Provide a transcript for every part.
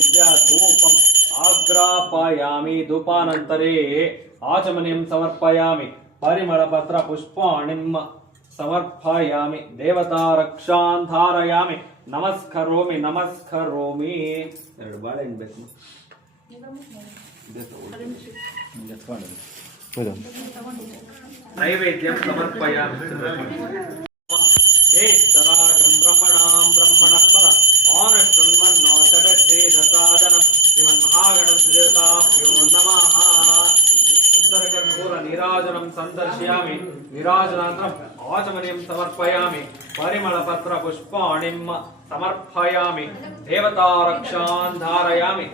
नैवेद्य धूपम् आग्रापयामि धूपानन्तरे आचमनीं समर्पयामि परिमलपत्र पुष्पाणिं समर्पयामि देवता रक्षां धारयामि नमस्करोमि नमस्करोमि ಎರಡು ಬಾಳೆಹಣ್ಣು ಬೇಕು नैवेद्यं समर्पयामि ज्येष्ठराजं ब्रह्मणां ब्रह्मणस्पद आनशृण्वन्नोचगच्छेदसादनं श्रीमन्महागणपतिदेवताभ्यो नमः उत्तरकर्पूर नीराजनं सन्दर्शयामि नीराजनानन्तरम् आचमनीं समर्पयामि परिमलपत्र पुष्पाणिं समर्पयामि देवतारक्षां धारयामि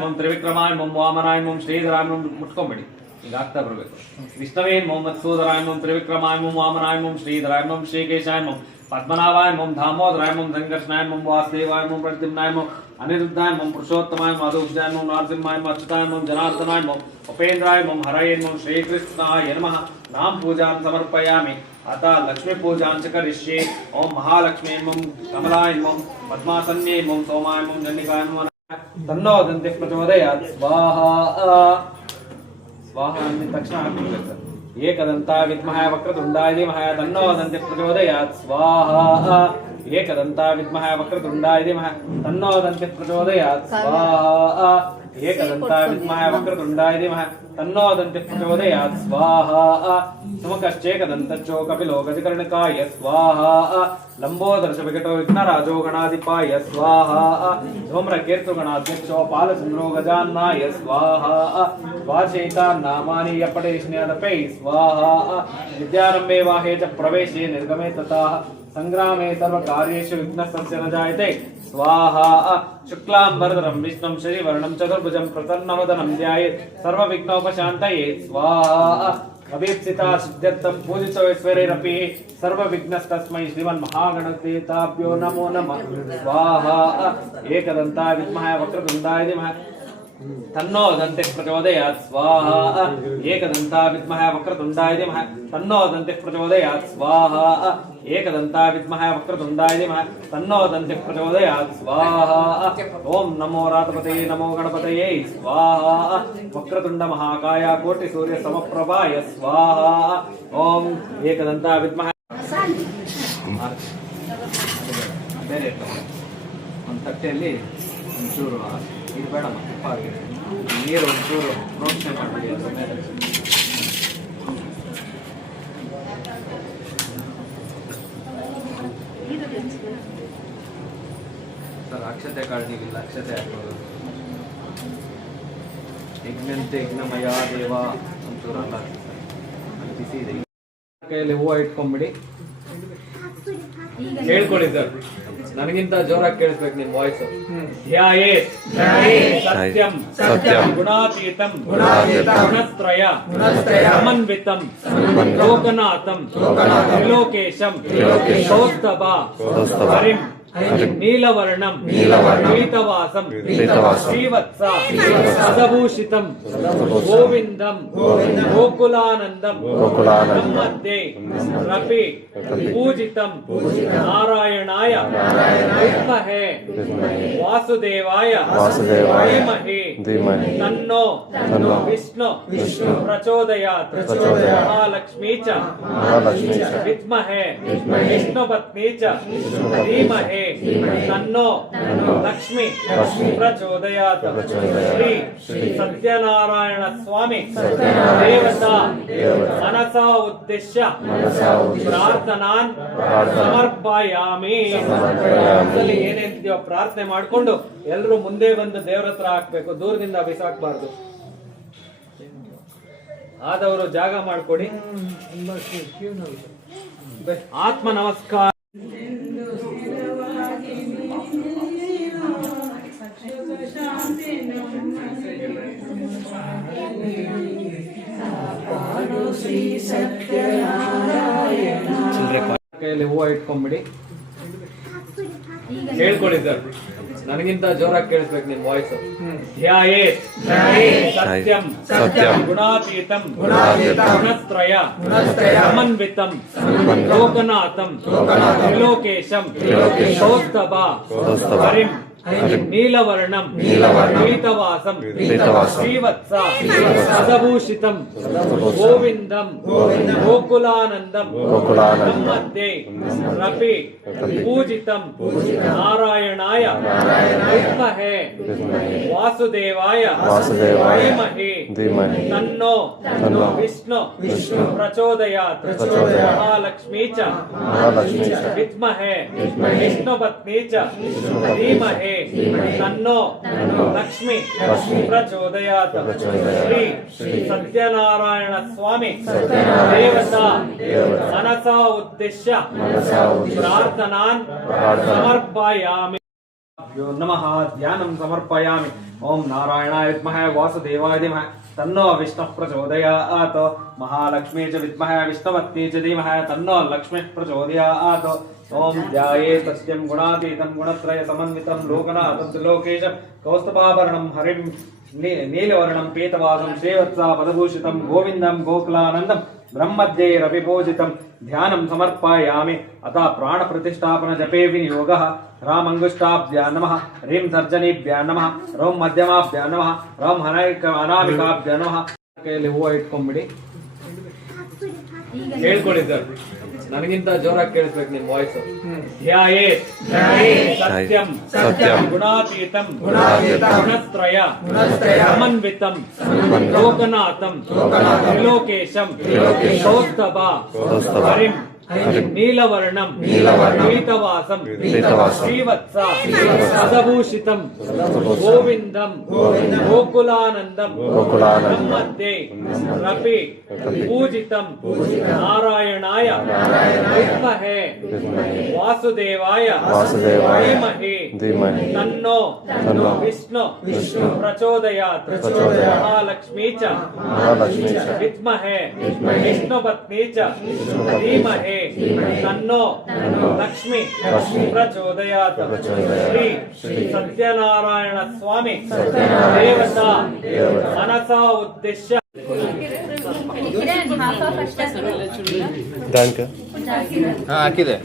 मम त्रिविक्रमाय मम वामनाय मम श्रीधराय मम मुट्ಕೊಂಬಿಡಿ ಈಗ ಆಗ್ತಾ ಬರಬೇಕು ವಿಷ್ಣುವೇ ಮಮ ಮತ್ಸೂದರಾಯ ಮಮ ತ್ರಿವಿಕ್ರಮಾಯ ಮಮ ವಾಮನಾಯ ಮಮ ಶ್ರೀಧರಾಯ ಮಮ ಶ್ರೀಕೇಶಾಯ ಮಮ ಪದ್ಮನಾಭಾಯ ಮಮ ದಾಮೋದರಾಯ ಮಮ ಸಂಕರ್ಷಣಾಯ ಮಮ ವಾಸುದೇವಾಯ ಮಮ ಪ್ರದ್ಯುಮ್ನಾಯ ಮಮ ಅನಿರುದ್ಧಾಯ ಮಮ ಪುರುಷೋತ್ತಮಾಯ ಮಮ ಮಾಧವಸ್ಯಾಯ ಮಮ ನರಸಿಂಹಾಯ ಮಮ ಅಚ್ಯುತಾಯ ಮಮ ಜನಾರ್ದನಾಯ ಮಮ ಉಪೇಂದ್ರಾಯ ಮಮ ಹರಯೇ ಮಮ ಶ್ರೀಕೃಷ್ಣಾಯ ನಮಃ ನಾಮ ಪೂಜಾಂ ಸಮರ್ಪಯಾಮಿ अतः लक्ष्मी पूजां च करिष्ये ओम महालक्ष्मी मम कमलाय मम पद्मासन्ये मम सोमाय मम जन्निकाय मम तन्नो दन्ते प्रचोदयात् स्वाहा स्वाहा अंदिद तक्षण हाकಬೇಕು एकदंता विद्महे वक्रतुंडाय धीमहि तन्नो दन्ते प्रचोदयात् स्वाहा एकदंता विद्महे वक्रतुंडाय धीमहि तन्नो दन्ते प्रचोदयात् स्वाहा एकदंता विद्महे वक्रतुंडाय धीमहि तन्नो दन्ते प्रचोदयात् स्वाहा सुमुखश्चेकदन्तच्चो कपिलो गजकर्णकाय स्वाहा लंबोदर्श विकटो विघ्नराजो गणाधिपाय स्वाहा धूम्रकीर्तुगणाध्यक्षो पालचन्द्रो गजान्नाय स्वाहा द्वादशैतान्नामानि यपटेष्ण्यादपै स्वाहा विद्यारम्भे वाहे च प्रवेशे निर्गमे तथा संग्रामे सर्वकार्येषु विघ्नस्तस्य न जायते स्वाहा शुक्लांबरधरं विष्णुं शशिवर्णं चतुर्भुजं प्रसन्नवदनं ध्यायेत् सर्वविघ्नोपशान्तये स्वाहा अभीप्सिता सिद्ध्यर्थं पूजितोऽश्वरैरपि सर्वविघ्नस्तस्मै श्रीमन्महागणपतिदेवताभ्यो नमो नमः स्वाहा एकदन्ताय विद्महे वक्रतुण्डाय धीमहि तन्नो दन्ते प्रचोदयात् स्वाहा एकदन्ताय विद्महे वक्रतुण्डाय धीमहि तन्नो दन्ते प्रचोदयात् स्वाहा एकदन्ताय विद्महे वक्रतुण्डाय धीमहि तन्नो दन्ते प्रचोदयात् स्वाहा ओम नमो रातपतये नमो गणपतये स्वाहा वक्रतुण्ड महाकाय कोटि सूर्य समप्रभाय स्वाहा ओम एकदन्ताय विद्महे ಬೇರೆ ಒಂದು ತಟ್ಟೆಯಲ್ಲಿ ಒಂಚೂರು ಇದು ಬೇಡ ತುಪ್ಪ ಆಗಿದೆ ನೀರು ಒಂಚೂರು ಪ್ರೋಕ್ಷಣೆ ಮಾಡಬೇಡಿ ಅದ್ರ ಮೇಲೆ ಸರ್ ಅಕ್ಷತೆ ಕಾಳಜಿಗಿಲ್ಲ ಅಕ್ಷತೆ ಹಾಕೋದು ಯಜ್ಞಂತೆ ಯಜ್ಞಮಯ ದೇವ ಒಂಚೂರು ಅಲ್ಲ ಬಿಸಿ ಇದೆ ಕೈಯಲ್ಲಿ ಹೂವು ಇಟ್ಕೊಂಡ್ಬಿಡಿ ಹೇಳ್ಕೊಳ್ಳಿ ಸರ್ ನನಗಿಂತ ಜೋರಾಗಿ ಕೇಳಿಸ್ಬೇಕು ನಿಮ್ ವಾಯ್ಸ್ ಧ್ಯಾಯೇತ್ ಸತ್ಯಂ ಸತ್ಯಂ ಗುಣಾತೀತಂ ಗುಣತ್ರಯ ಸಮನ್ವಿತಂ ಲೋಕನಾಥಂ ತ್ರಿಲೋಕೇಶಂ ಕೌಸ್ತಭ ಹರಿಂ ನೀಲವರ್ಣಂ ಪೀತವಾಸಂ ಶ್ರೀವತ್ಸ ಸದಭೂಷಿತಂ ಗೋವಿಂದಂ ಗೋಕುಲಾನಂದಂ ನಮ್ಮದ್ದೇ ರಪಿ ಪೂಜಿತಂ ನಾರಾಯಣಾಯ ವಿದ್ಮಹೇ ವಾಸುದೇವಾಯ ಧೀಮಹಿ ತನ್ನೋ ವಿಷ್ಣು ಪ್ರಚೋದಯಾತ್ ಮಹಾಲಕ್ಷ್ಮೀ ಚ ವಿದ್ಮಹೇ ವಿಷ್ಣುಪತ್ನಿ ಚ ಧೀಮಹಿ तन्नो लक्ष्मी प्रचोदयात् श्री सत्यनारायण स्वामी देवता मनसा उद्देश्य प्रार्थनान् समर्पयामि ಏನೇನಿದೆಯೋ ಪ್ರಾರ್ಥನೆ ಮಾಡಿಕೊಂಡು ಎಲ್ಲರೂ ಮುಂದೆ ಬಂದು ದೇವರ ಹತ್ರ ಹಾಕ್ಬೇಕು, ದೂರದಿಂದ ಬಿಸಾಕಬಾರದು. ಆದವರು ಜಾಗ ಮಾಡಿಕೊಡಿ. ಆತ್ಮ ನಮಸ್ಕಾರ. ಕೈಯಲ್ಲಿ ಹೂವು ಇಟ್ಕೊಂಡ್ಬಿಡಿ. ಹೇಳ್ಕೊಳ್ಳಿ ಸರ್, ನನಗಿಂತ ಜೋರಾಗಿ ಕೇಳಿಸ್ಬೇಕು ನಿಮ್ ವಾಯ್ಸ್. ಧ್ಯಾಯೇತ್ ಸತ್ಯಂ ಸತ್ಯಂ ಗುಣಾತೀತಂ ಗುಣತ್ರಯ ಸಮನ್ವಿತಂ ಲೋಕನಾಥಂ ತ್ರಿಲೋಕೇಶಂ ಕೌಸ್ತಭ ಹರಿಂ నీలవర్ణం పీతవాసం శ్రీవత్స పదభూషితం గోవిందం గోకులానందం బ్రహ్మద్దే రపి పూజితం నారాయణాయ విద్మహే వాసుదేవాయ ధీమహి తన్నో విష్ణు ప్రచోదయాత్ మహాలక్ష్మీ చ విద్మహే విష్ణుపత్ని చ ధీమహి తన్నో లక్ష్మి ప్రచోదయాత్ శ్రీ సత్యనారాయణ స్వామి దేవత మనసా ఉద్దిశ్య ప్రార్థనాన్ సమర్పయామి. నమః ధ్యానం సమర్పయామి. ఓం నారాయణాయ విద్మహే వాసుదేవాయ ధీమహి తన్నో విష్ణుః ప్రచోదయాత్ మహాలక్ష్మీ చ విద్మహే విష్ణుపత్ని చ ధీమహి తన్నో లక్ష్మీః ప్రచోదయాత్. ఓం ధ్యాయేత్ సత్యం గుణాతీతం గుణత్రయ సమన్వితం లోకనాథం త్రిలోకేశం కౌస్తుభాభరణం హరిం నీలవర్ణం పీతవాసం శ్రీవత్స పదభూషితం గోవిందం గోకులానందం బ్రహ్మద్దే రవిపూజితం ధ్యానం సమర్పయామి. అత ప్రాణ ప్రతిష్టాపన జపే వినియోగః రామంగుష్టాభ్యా నమః హ్రీం తర్జనీభ్యా నమః రోం మధ్యమాభ్యా నమః రోం ಅನಾಮಿಕಾಭ್ಯಾ ನಮಃ. ಕೈಯಲ್ಲಿ ಹೂವು ಇಟ್ಕೊಂಡ್ಬಿಡಿ, ಹೇಳ್ಕೊಳ್ಳಿ ಸರ್. ನನಗಿಂತ ಜೋರಾಗಿ ಕೇಳಿಸ್ಬೇಕು ನಿಮ್ ವಾಯ್ಸ್. ಧ್ಯಾಯೇ ಸತ್ಯಂ ಗುಣಾತೀತಂ ಗುಣತ್ರಯ ಸಮನ್ವಿತಂ ಲೋಕನಾಥಂ ತ್ರಿಲೋಕೇಶಂ ಕೌಸ್ತಭ ಹರಿಂ నీలవర్ణం పీతవాసం శ్రీవత్స పదభూషితం గోవిందం గోకులానందం బ్రహ్మద్దే రపి పూజితం నారాయణాయ విద్మహే వాసుదేవాయ ధీమహి తన్నో విష్ణు ప్రచోదయాత్ మహాలక్ష్మీ చ విద్మహే విష్ణుపత్ని చ ధీమహి తన్నో లక్ష్మి ప్రచోదయాత్. శ్రీ సత్యనారాయణ స్వామి దేవత మనసా ఉద్దిశ్య ಹಾಕಿದೆ.